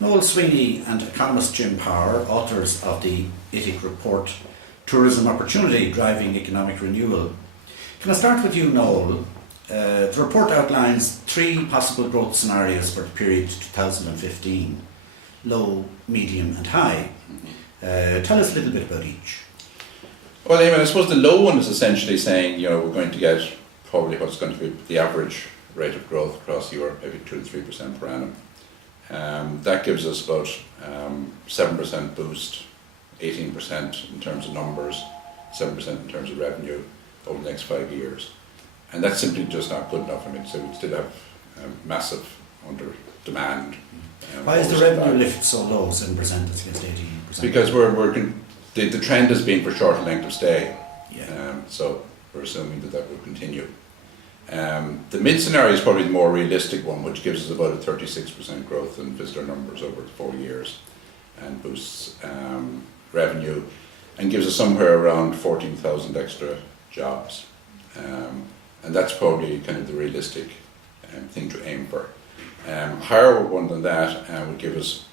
Noel Sweeney and economist Jim Power, authors of the ITIC report, Tourism Opportunity Driving Economic Renewal. Can I start with you, Noel? The report outlines three possible growth scenarios for the period 2015, low, medium and high. Tell us a little bit about each. Well, I suppose the low one is essentially saying, we're going to get probably what's going to be the average rate of growth across Europe, maybe 2 to 3% per annum. That gives us about 7% boost, 18% in terms of numbers, 7% in terms of revenue over the next 5 years. And that's simply just not good enough. So we still have massive under demand. Why is the revenue lift so low, 7% against 18%? Because the trend has been for shorter length of stay. Yeah. So we're assuming that will continue. The mid scenario is probably the more realistic one, which gives us about a 36% growth in visitor numbers over 4 years and boosts revenue and gives us somewhere around 14,000 extra jobs. And that's probably kind of the realistic thing to aim for. Higher one than that would give us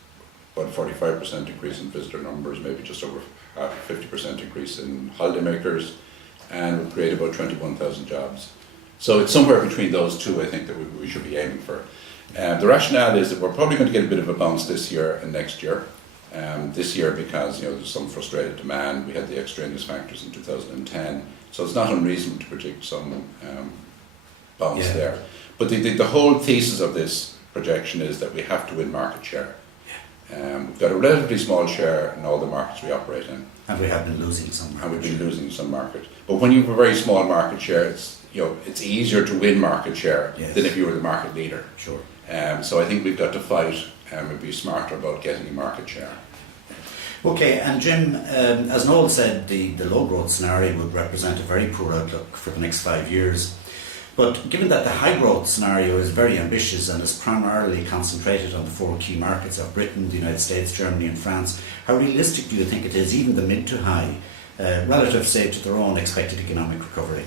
about 45% increase in visitor numbers, maybe just over 50% increase in holidaymakers, and would create about 21,000 jobs. So it's somewhere between those two, I think, that we should be aiming for. The rationale is that we're probably going to get a bit of a bounce this year and next year. This year because there's some frustrated demand. We had the extraneous factors in 2010, so it's not unreasonable to predict some bounce there. But the whole thesis of this projection is that we have to win market share. We've got a relatively small share in all the markets we operate in. And we have been losing some market. And we've been losing some market. But when you have a very small market share, it's easier to win market share than if you were the market leader. Sure. So I think we've got to fight and be smarter about getting market share. Okay, and Jim, as Noel said, the low growth scenario would represent a very poor outlook for the next 5 years. But given that the high growth scenario is very ambitious and is primarily concentrated on the 4 key markets of Britain, the United States, Germany and France, how realistic do you think it is, even the mid to high, relative, say, to their own expected economic recovery?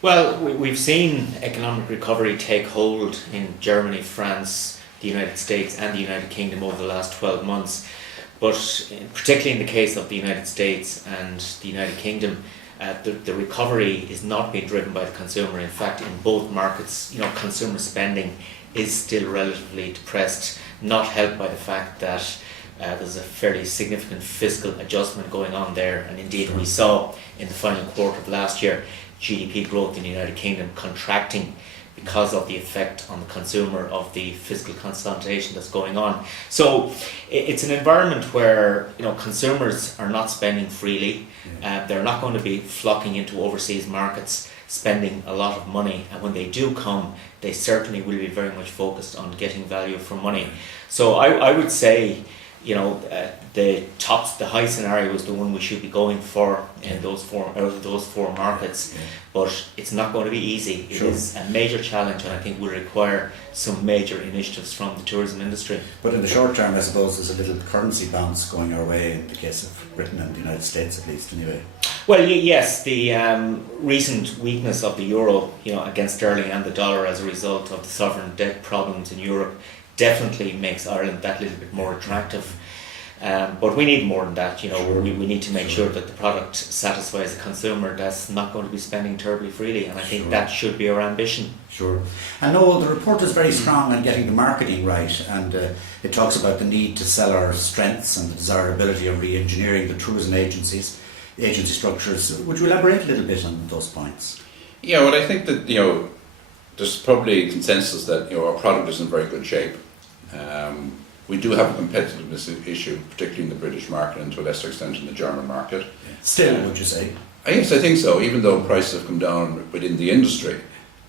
Well, we've seen economic recovery take hold in Germany, France, the United States and the United Kingdom over the last 12 months. But particularly in the case of the United States and the United Kingdom, the recovery is not being driven by the consumer. In fact, in both markets, consumer spending is still relatively depressed, not helped by the fact that there's a fairly significant fiscal adjustment going on there. And indeed, we saw in the final quarter of last year, GDP growth in the United Kingdom contracting because of the effect on the consumer of the fiscal consolidation that's going on. So it's an environment where consumers are not spending freely. They're not going to be flocking into overseas markets, spending a lot of money, and when they do come, they certainly will be very much focused on getting value for money. So I would say the high scenario is the one we should be going for in those four markets, but it's not going to be easy. It is a major challenge, and I think will require some major initiatives from the tourism industry. But in the short term, I suppose there's a little currency bounce going our way in the case of Britain and the United States, at least, anyway. Well, yes, the recent weakness of the euro, against sterling and the dollar as a result of the sovereign debt problems in Europe definitely makes Ireland that little bit more attractive. But we need more than that. We need to make sure that the product satisfies the consumer that's not going to be spending terribly freely, and I think that should be our ambition. Sure. I know the report is very strong on getting the marketing right, and it talks about the need to sell our strengths and the desirability of re-engineering the tourism agency structures. Would you elaborate a little bit on those points? Yeah, well, I think that there's probably consensus that our product is in very good shape. We do have a competitiveness issue, particularly in the British market and to a lesser extent in the German market. Still, would you say? Yes, I think so. Even though prices have come down within the industry,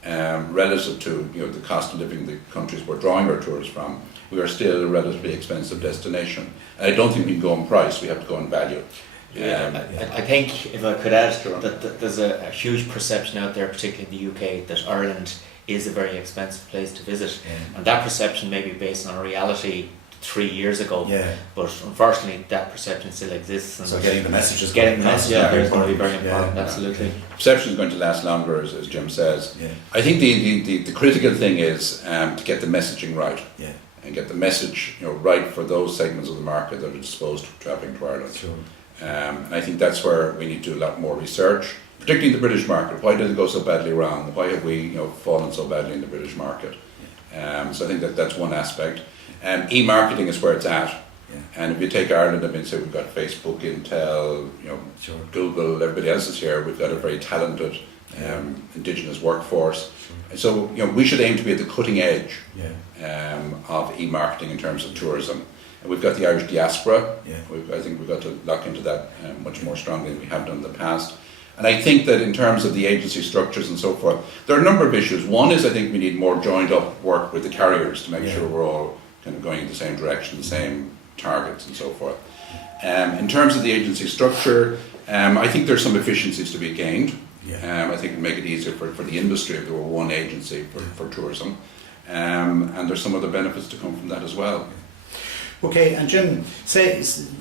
relative to the cost of living the countries we're drawing our tourists from, we are still a relatively expensive destination. And I don't think we can go on price; we have to go on value. I think, if I could add, that there's a huge perception out there, particularly in the UK, that Ireland is a very expensive place to visit, and that perception may be based on a reality 3 years ago, but unfortunately that perception still exists. And so getting the message is going to be very important. Absolutely. Perception is going to last longer, as Jim says. I think the critical thing is to get the messaging right. and get the message right for those segments of the market that are disposed to travelling to Ireland. Sure. And I think that's where we need to do a lot more research, particularly in the British market. Why did it go so badly wrong? Why have we fallen so badly in the British market? So I think that's one aspect. E-marketing is where it's at. Yeah. And if you take Ireland, I mean, say we've got Facebook, Intel, Sure. Google, everybody else is here. We've got a very talented indigenous workforce. Sure. And so we should aim to be at the cutting edge Yeah. of e-marketing in terms of tourism. And we've got the Irish diaspora. Yeah. I think we've got to lock into that much more strongly than we have done in the past. And I think that in terms of the agency structures and so forth, there are a number of issues. One is I think we need more joined up work with the carriers to make sure we're all kind of going in the same direction, the same targets and so forth. In terms of the agency structure, I think there's some efficiencies to be gained. Yeah. I think it would make it easier for the industry if there were one agency for tourism. And there's some other benefits to come from that as well. Okay, and Jim,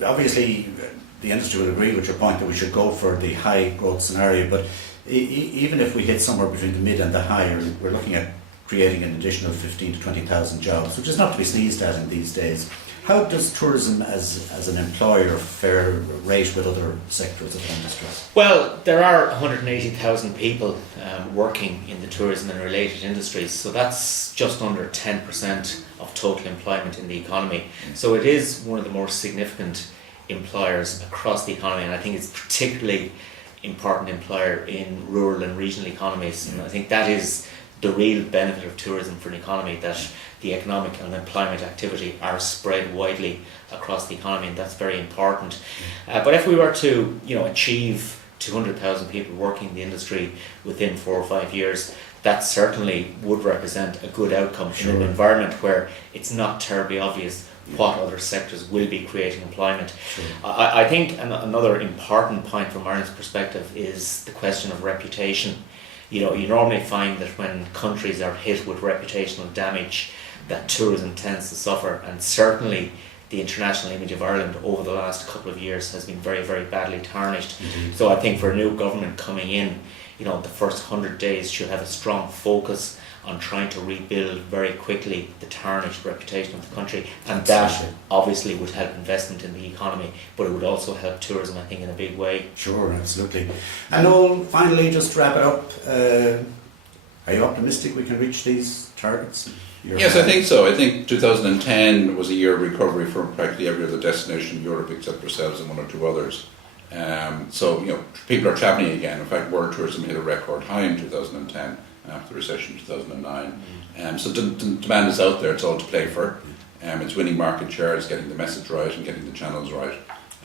obviously the industry would agree with your point that we should go for the high growth scenario, but even if we hit somewhere between the mid and the high, we're looking at creating an additional 15 to 20,000 jobs, which is not to be sneezed at in these days. How does tourism as an employer fare rate with other sectors of the industry? Well, there are 180,000 people working in the tourism and related industries, so that's just under 10% of total employment in the economy. So it is one of the more significant employers across the economy, and I think it's particularly important employer in rural and regional economies, and I think that is the real benefit of tourism for an economy, that the economic and employment activity are spread widely across the economy, and that's very important. But if we were to achieve 200,000 people working in the industry within 4 or 5 years, that certainly would represent a good outcome in an environment where it's not terribly obvious what other sectors will be creating employment. Sure. I think another important point from Ireland's perspective is the question of reputation. You normally find that when countries are hit with reputational damage, that tourism tends to suffer, and certainly the international image of Ireland over the last couple of years has been very, very badly tarnished. Mm-hmm. So I think for a new government coming in, the first 100 days should have a strong focus on trying to rebuild very quickly the tarnished reputation of the country, and that obviously would help investment in the economy, but it would also help tourism, I think, in a big way. Sure, absolutely. And Noel, finally, just to wrap it up, are you optimistic we can reach these targets? Yes, I think so. I think 2010 was a year of recovery for practically every other destination in Europe except ourselves and one or two others. So people are travelling again. In fact, world tourism hit a record high in 2010 after the recession in 2009. So the demand is out there. It's all to play for. It's winning market share. It's getting the message right and getting the channels right.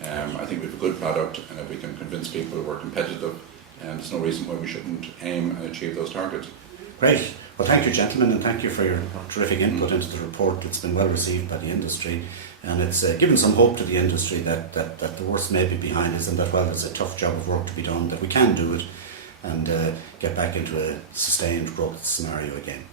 I think we have a good product, and if we can convince people we're competitive, there's no reason why we shouldn't aim and achieve those targets. Great. Well, thank you, gentlemen, and thank you for your terrific input into the report. It's been well received by the industry, and it's given some hope to the industry that the worst may be behind us, and that while there's a tough job of work to be done, that we can do it and get back into a sustained growth scenario again.